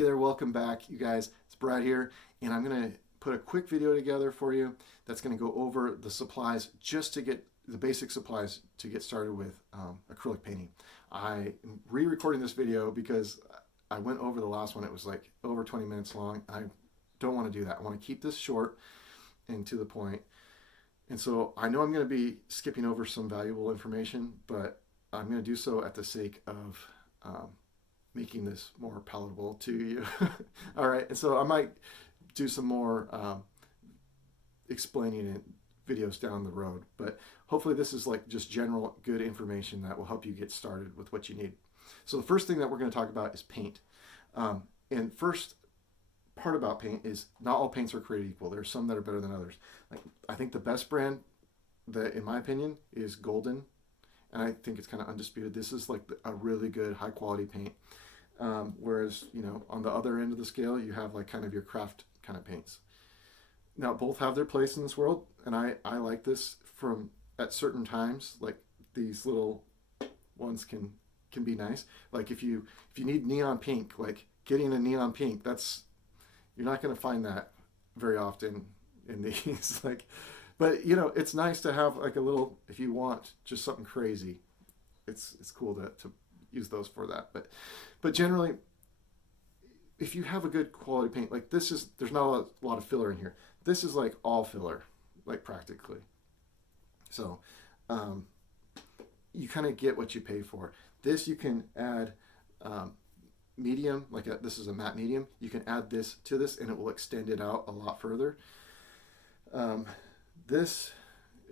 Hey there, welcome back, you guys. It's Brad here, and I'm going to put a quick video together for you that's going to go over the supplies just to get the basic supplies to get started with acrylic painting. I am re-recording this video because I went over the last one. It was like over 20 minutes long. I don't want to do that. I want to keep this short and to the point. And so I know I'm going to be skipping over some valuable information, but I'm going to do so at the sake of making this more palatable to you. All right, and so I might do some more explaining it videos down the road, but hopefully this is like just general good information that will help you get started with what you need. So the first thing that we're going to talk about is paint. And first part about paint is not all paints are created equal. There's some that are better than others. Like I think the best brand that, in my opinion, is Golden, and I think it's kind of undisputed. This is like a really good high quality paint. Whereas, you know, on the other end of the scale, you have like kind of your craft kind of paints. Now, both have their place in this world, and I like this from at certain times. Like these little ones can be nice. Like if you need neon pink, like getting a neon pink, that's you're not going to find that very often in these. Like, but you know, it's nice to have like a little, if you want just something crazy, it's cool to use those for that. But generally, if you have a good quality paint, like this is, there's not a lot of filler in here. This is like all filler, like practically. So you kind of get what you pay for. This you can add medium, like this is a matte medium. You can add this to this and it will extend it out a lot further. This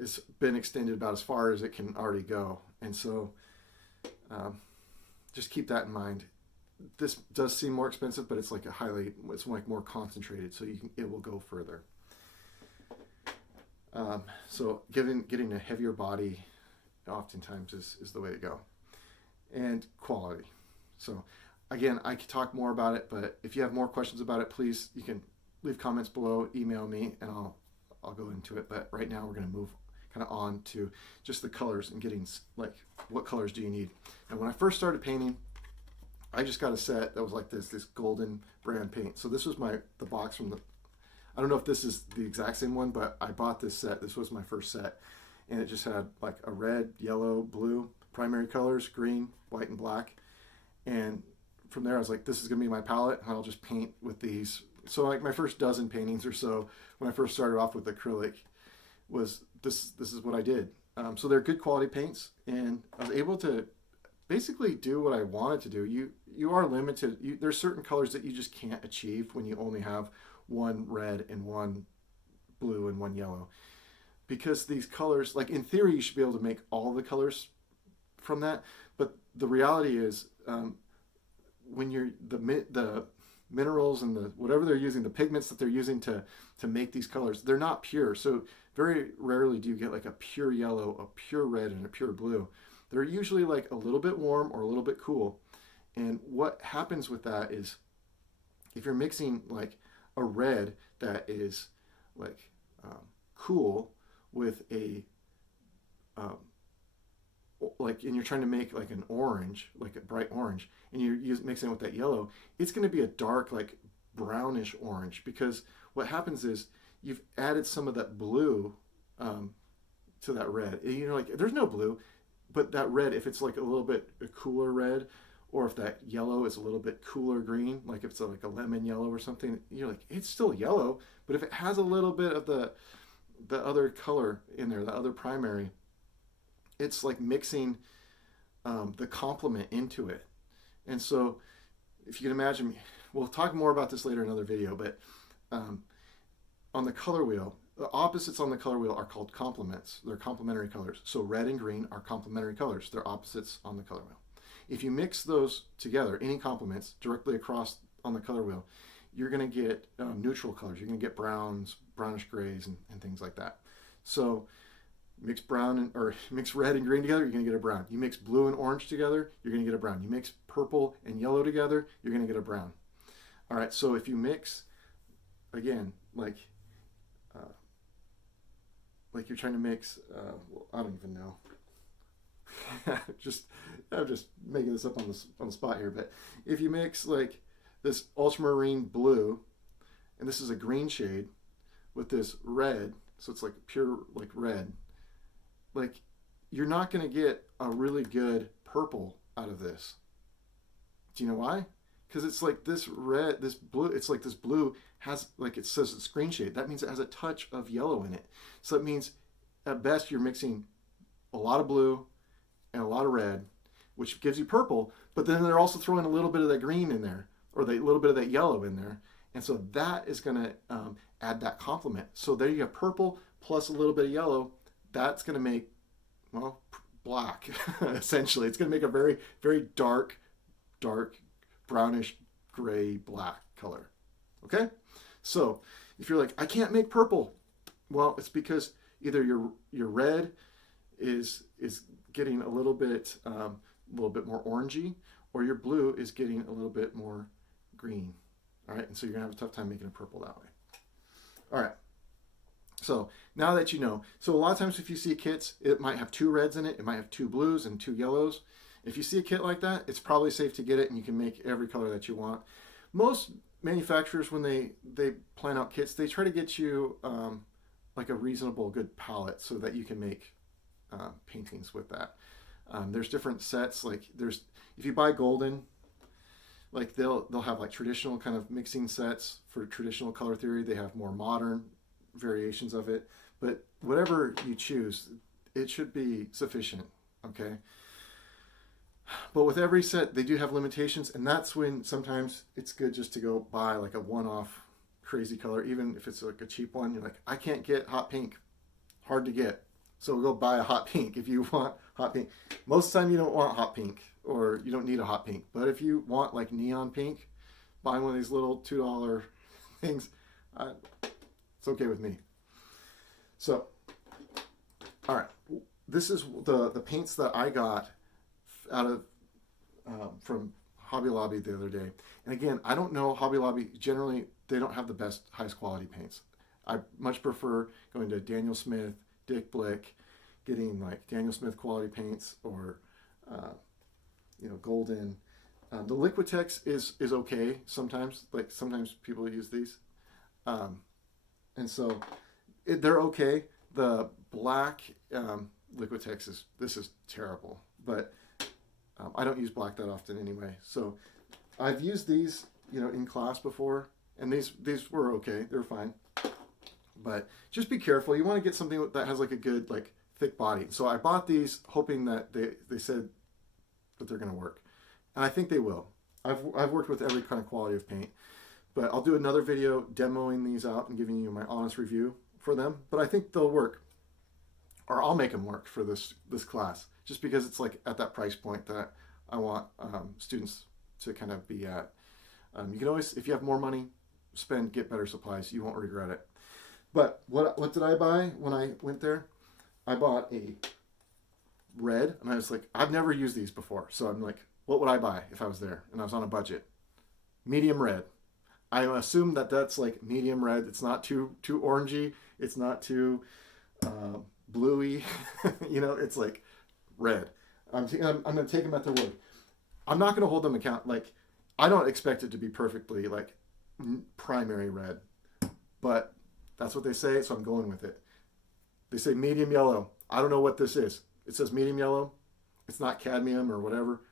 has been extended about as far as it can already go. And so just keep that in mind. This does seem more expensive, but it's like it's like more concentrated, so it will go further. So getting a heavier body oftentimes is the way to go. And quality. So again, I could talk more about it, but if you have more questions about it, please, you can leave comments below, email me, and I'll go into it. But right now we're going to move kind of on to just the colors and getting like what colors do you need. And when I first started painting, I just got a set that was like this Golden brand paint. So this was the box from I don't know if this is the exact same one, but I bought this set. This was my first set, and it just had like a red, yellow, blue primary colors, green, white, and black. And from there I was like, this is gonna be my palette, and I'll just paint with these. So like my first dozen paintings or so when I first started off with acrylic was this is what I did. So they're good quality paints, and I was able to basically do what I wanted to do. You are limited. There's certain colors that you just can't achieve when you only have one red and one blue and one yellow, because these colors, like in theory you should be able to make all the colors from that, but the reality is when you're the minerals and the whatever they're using, the pigments that they're using to make these colors, they're not pure. So very rarely do you get like a pure yellow, a pure red, and a pure blue. They're usually like a little bit warm or a little bit cool. And what happens with that is if you're mixing like a red that is like cool with a like, and you're trying to make like an orange, like a bright orange, and you're mixing it with that yellow, it's going to be a dark, like brownish orange, because what happens is you've added some of that blue to that red. You know, like there's no blue, but that red, if it's like a little bit a cooler red, or if that yellow is a little bit cooler green, like if it's like a lemon yellow or something, you're like, it's still yellow, but if it has a little bit of the other color in there, the other primary, it's like mixing the complement into it. And so if you can imagine, we'll talk more about this later in another video, but on the color wheel, the opposites on the color wheel are called complements. They're complementary colors. So red and green are complementary colors. They're opposites on the color wheel. If you mix those together, any complements directly across on the color wheel, you're going to get neutral colors. You're going to get browns, brownish grays, and things like that. So mix mix red and green together, you're going to get a brown. You mix blue and orange together, you're going to get a brown. You mix purple and yellow together, you're going to get a brown. All right, so if you mix, again, like you're trying to mix, well, I don't even know. I'm just making this up on the spot here, but if you mix like this ultramarine blue, and this is a green shade with this red, so it's like pure like red. Like, you're not going to get a really good purple out of this. Do you know why? Because it's like this red, this blue, it's like this blue has, like it says it's green shade. That means it has a touch of yellow in it. So it means at best you're mixing a lot of blue and a lot of red, which gives you purple, but then they're also throwing a little bit of that green in there, or a little bit of that yellow in there. And so that is going to add that complement. So there you have purple plus a little bit of yellow. That's going to make, well, black, essentially. It's going to make a very, very dark, brownish, gray, black color. Okay? So if you're like, I can't make purple, well, it's because either your red is getting a little bit more orangey, or your blue is getting a little bit more green. All right? And so you're going to have a tough time making a purple that way. All right. So now that you know, so a lot of times if you see kits, it might have 2 reds in it. It might have 2 blues and 2 yellows. If you see a kit like that, it's probably safe to get it, and you can make every color that you want. Most manufacturers, when they plan out kits, they try to get you like a reasonable good palette so that you can make paintings with that. There's different sets. Like if you buy Golden, like they'll have like traditional kind of mixing sets for traditional color theory. They have more modern variations of it, but whatever you choose, it should be sufficient. Okay. But with every set, they do have limitations, and that's when sometimes it's good just to go buy like a one-off crazy color, even if it's like a cheap one. You're like, I can't get hot pink, hard to get, so we'll go buy a hot pink if you want hot pink. Most of the time you don't want hot pink, or you don't need a hot pink, but if you want like neon pink, buy one of these little $2 things. It's okay with me. So, all right, this is the paints that I got out of from Hobby Lobby the other day. And again, I don't know, Hobby Lobby, generally, they don't have the best, highest quality paints. I much prefer going to Daniel Smith, Dick Blick, getting like Daniel Smith quality paints, or Golden. The Liquitex is okay sometimes. Like sometimes people use these. And so they're okay. The black Liquitex is terrible, but I don't use black that often anyway. So I've used these, in class before, and these were okay. They're fine. But just be careful. You want to get something that has like a good, like thick body. So I bought these hoping that they said that they're going to work. And I think they will. I've worked with every kind of quality of paint. But I'll do another video demoing these out and giving you my honest review for them. But I think they'll work. Or I'll make them work for this class, just because it's like at that price point that I want students to kind of be at. You can always, if you have more money, get better supplies. You won't regret it. But what did I buy when I went there? I bought a red, and I was like, I've never used these before. So I'm like, what would I buy if I was there and I was on a budget? Medium red. I assume that that's like medium red. It's not too orangey. It's not too bluey. It's like red. I'm going to take them at their word. I'm not going to hold them account. Like, I don't expect it to be perfectly like primary red, but that's what they say, so I'm going with it. They say medium yellow. I don't know what this is. It says medium yellow. It's not cadmium or whatever.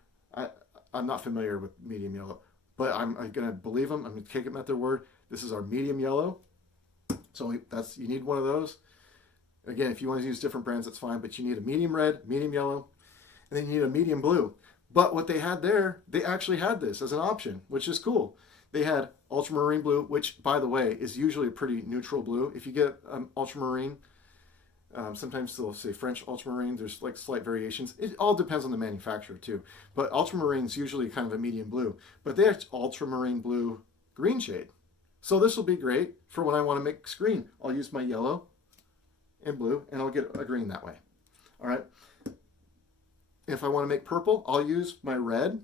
I'm not familiar with medium yellow, but I'm going to believe them. I'm going to take them at their word. This is our medium yellow. So you need one of those. Again, if you want to use different brands, that's fine, but you need a medium red, medium yellow, and then you need a medium blue. But what they had there, they actually had this as an option, which is cool. They had Ultramarine Blue, which, by the way, is usually a pretty neutral blue. If you get Ultramarine, sometimes they'll say French Ultramarine. There's like slight variations. It all depends on the manufacturer too. But Ultramarine is usually kind of a medium blue. But they have Ultramarine Blue green shade. So this will be great for when I want to make screen. I'll use my yellow and blue, and I'll get a green that way. All right. If I want to make purple, I'll use my red,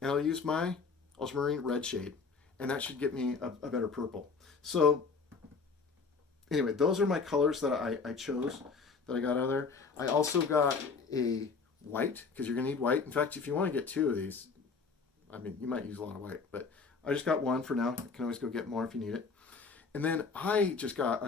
and I'll use my Ultramarine red shade. And that should get me a better purple. So anyway, those are my colors that I chose, that I got out of there. I also got a white, because you're going to need white. In fact, if you want to get 2 of these, I mean, you might use a lot of white, but I just got one for now. You can always go get more if you need it. And then I just got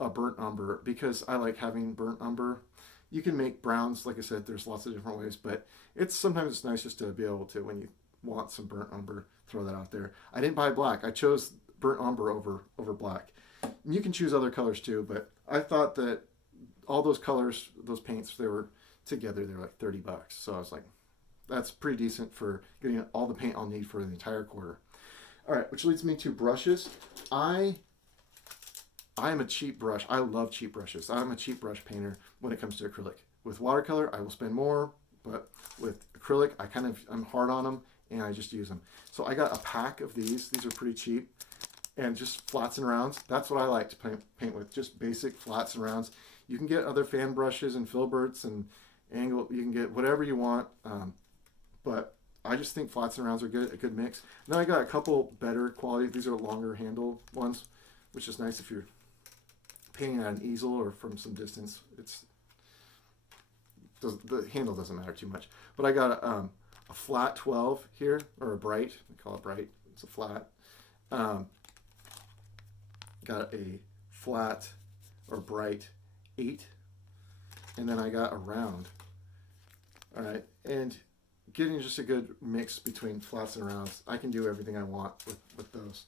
a burnt umber because I like having burnt umber. You can make browns, like I said, there's lots of different ways, but sometimes it's nice just to be able to, when you want some burnt umber, throw that out there. I didn't buy black. I chose burnt umber over black. And you can choose other colors too, but I thought that all those colors, those paints, they were together, they were like $30. So I was like, that's pretty decent for getting all the paint I'll need for the entire quarter. All right, which leads me to brushes. I am a cheap brush. I love cheap brushes. I'm a cheap brush painter when it comes to acrylic. With watercolor, I will spend more, but with acrylic, I'm hard on them and I just use them. So I got a pack of these. These are pretty cheap, and just flats and rounds. That's what I like to paint with, just basic flats and rounds. You can get other fan brushes and filberts and angle. You can get whatever you want, but I just think flats and rounds are a good mix. And then I got a couple better quality. These are longer handle ones, which is nice if you're painting at an easel or from some distance. The handle doesn't matter too much. But I got a flat 12 here, or a bright. We call it bright. It's a flat. Got a flat or bright 8, and then I got a round. All right, and getting just a good mix between flats and rounds. I can do everything I want with those.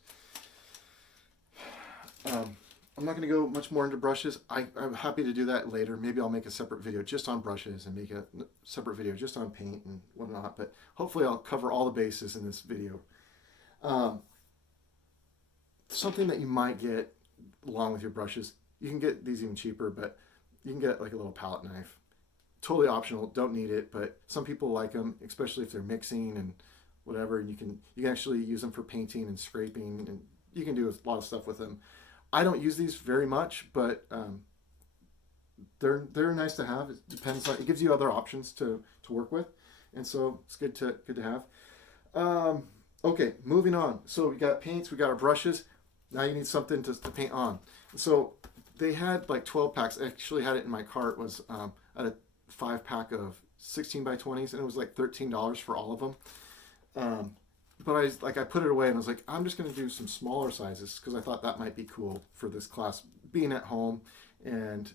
I'm not going to go much more into brushes. I'm happy to do that later. Maybe I'll make a separate video just on brushes and make a separate video just on paint and whatnot. But hopefully I'll cover all the bases in this video. Something that you might get along with your brushes, you can get these even cheaper, but you can get like a little palette knife. Totally optional, don't need it, but some people like them, especially if they're mixing and whatever. And you can actually use them for painting and scraping, and you can do a lot of stuff with them. I don't use these very much, but they're nice to have. It depends on, it gives you other options to work with, and so it's good to have. Okay, moving on. So we got paints, we got our brushes. Now you need something to paint on. So they had like 12 packs. I actually had it in my cart. Was at a 5-pack of 16 by 20s, and it was like $13 for all of them. But I put it away and I was like, I'm just going to do some smaller sizes because I thought that might be cool for this class, being at home, and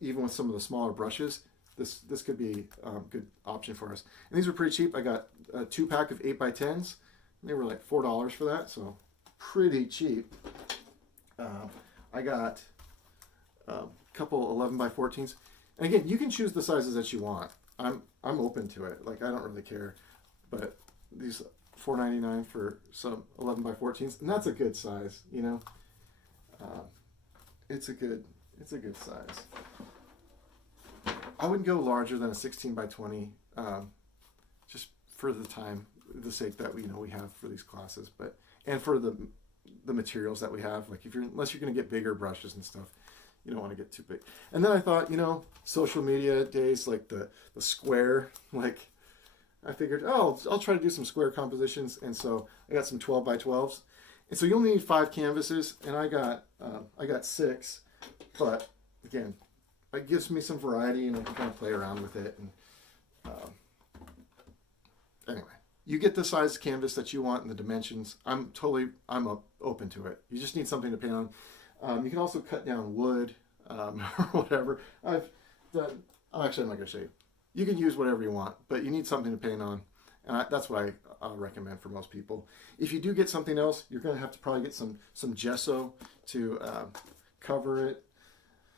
even with some of the smaller brushes, this could be a good option for us. And these were pretty cheap. I got a 2-pack of 8 by 10s, and they were like $4 for that, so pretty cheap. I got a couple 11 by 14s, and again, you can choose the sizes that you want. I'm open to it. Like, I don't really care, but these $4.99 for some 11 by 14s, and that's a good size. It's a good size. I wouldn't go larger than a 16 by 20, just for the sake that we have for these classes, and for the materials that we have. Like, unless you're going to get bigger brushes and stuff, you don't want to get too big. And then I thought, social media days, like the square, like, I figured, I'll try to do some square compositions, and so I got some 12 by 12s, and so you only need 5 canvases, and I got 6, but again, it gives me some variety, and I can kind of play around with it. And anyway, you get the size canvas that you want and the dimensions. I'm open to it. You just need something to paint on. You can also cut down wood or whatever. Actually, I'm not going to show you. You can use whatever you want, but you need something to paint on, and that's what I recommend for most people. If you do get something else, you're going to have to probably get some gesso to cover it,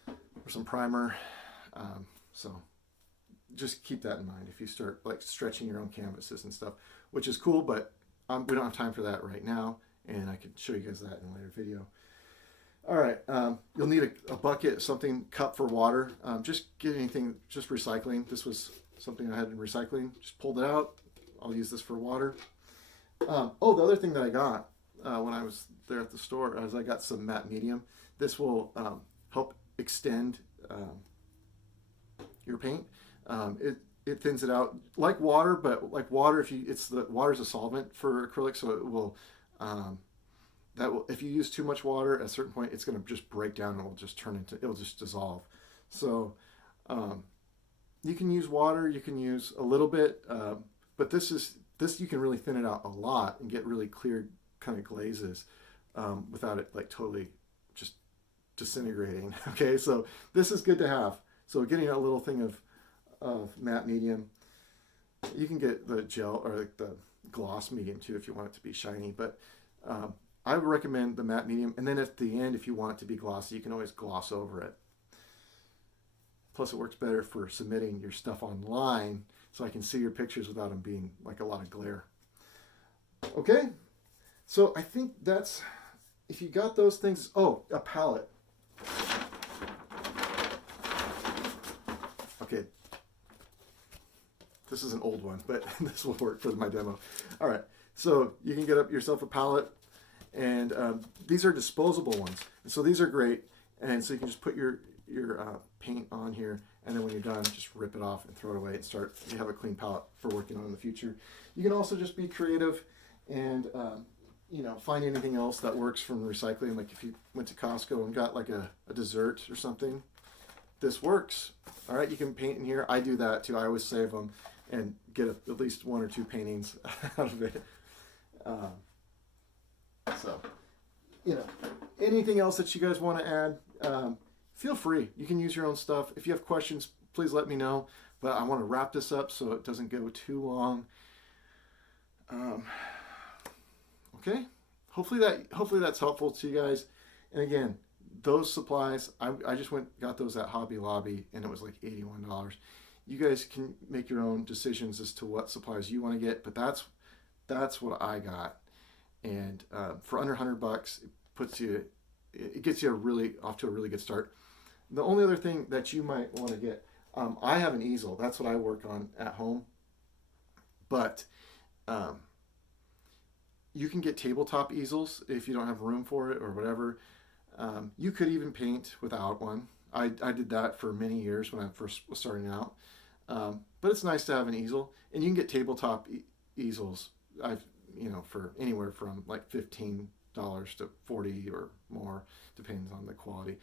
or some primer. So just keep that in mind if you start like stretching your own canvases and stuff, which is cool, but we don't have time for that right now, and I could show you guys that in a later video. All right, you'll need a bucket, cup for water. Just get anything, just recycling. This was something I had in recycling. Just pulled it out. I'll use this for water. The other thing that I got when I was there at the store is I got some matte medium. This will help extend your paint. It thins it out like water, but like water, water's a solvent for acrylic, so it will. If you use too much water, at a certain point, it's going to just break down, and it'll just dissolve. So you can use water, you can use a little bit, but this is This, you can really thin it out a lot and get really clear kind of glazes without it like totally just disintegrating. Okay, so this is good to have. So getting a little thing of matte medium. You can get the gel or like the gloss medium too if you want it to be shiny, but I would recommend the matte medium. And then at the end, if you want it to be glossy, you can always gloss over it. Plus, it works better for submitting your stuff online, so I can see your pictures without them being like a lot of glare. Okay, so I think that's, if you got those things. Oh, a palette. Okay, this is an old one, but this will work for my demo. All right, so you can get up yourself a palette, and these are disposable ones. And so these are great, and so you can just put your paint on here, and then when you're done, just rip it off and throw it away and start. You have a clean palette for working on in the future. You can also just be creative and you know, find anything else that works from recycling. Like if you went to Costco and got like a dessert or something, this works. All right, you can paint in here. I do that too. I always save them and get at least 1 or 2 paintings out of it. So, you know, anything else that you guys want to add, feel free. You can use your own stuff. If you have questions, please let me know. But I want to wrap this up so it doesn't go too long. Okay. Hopefully that's helpful to you guys. And again, those supplies, I just got those at Hobby Lobby, and it was like $81. You guys can make your own decisions as to what supplies you want to get, but that's what I got. And for under $100, it gets you off to a really good start. The only other thing that you might want to get, I have an easel. That's what I work on at home. But you can get tabletop easels if you don't have room for it or whatever. You could even paint without one. I did that for many years when I first was starting out. But it's nice to have an easel, and you can get tabletop easels. For anywhere from like $15 to $40 or more, depends on the quality.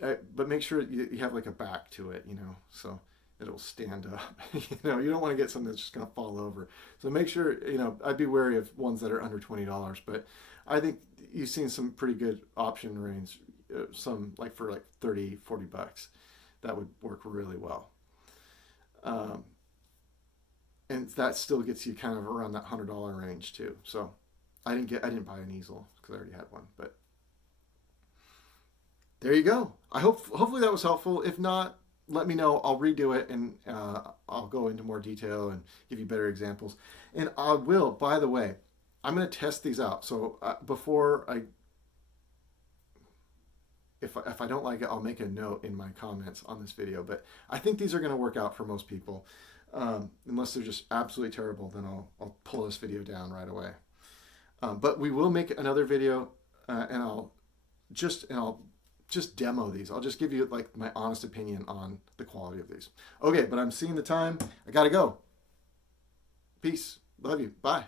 But make sure you have like a back to it, so it'll stand up. You don't want to get something that's just going to fall over. So make sure, I'd be wary of ones that are under $20. But I think you've seen some pretty good option range, some like for like $30, $40. That would work really well. And that still gets you kind of around that $100 range too. So I didn't buy an easel because I already had one, but there you go. Hopefully that was helpful. If not, let me know. I'll redo it, and I'll go into more detail and give you better examples. And I will, by the way, I'm going to test these out. So if I don't like it, I'll make a note in my comments on this video. But I think these are going to work out for most people. Unless they're just absolutely terrible, then I'll pull this video down right away. But we will make another video, and I'll just demo these. I'll just give you like my honest opinion on the quality of these. Okay, but I'm seeing the time. I gotta go. Peace. Love you. Bye.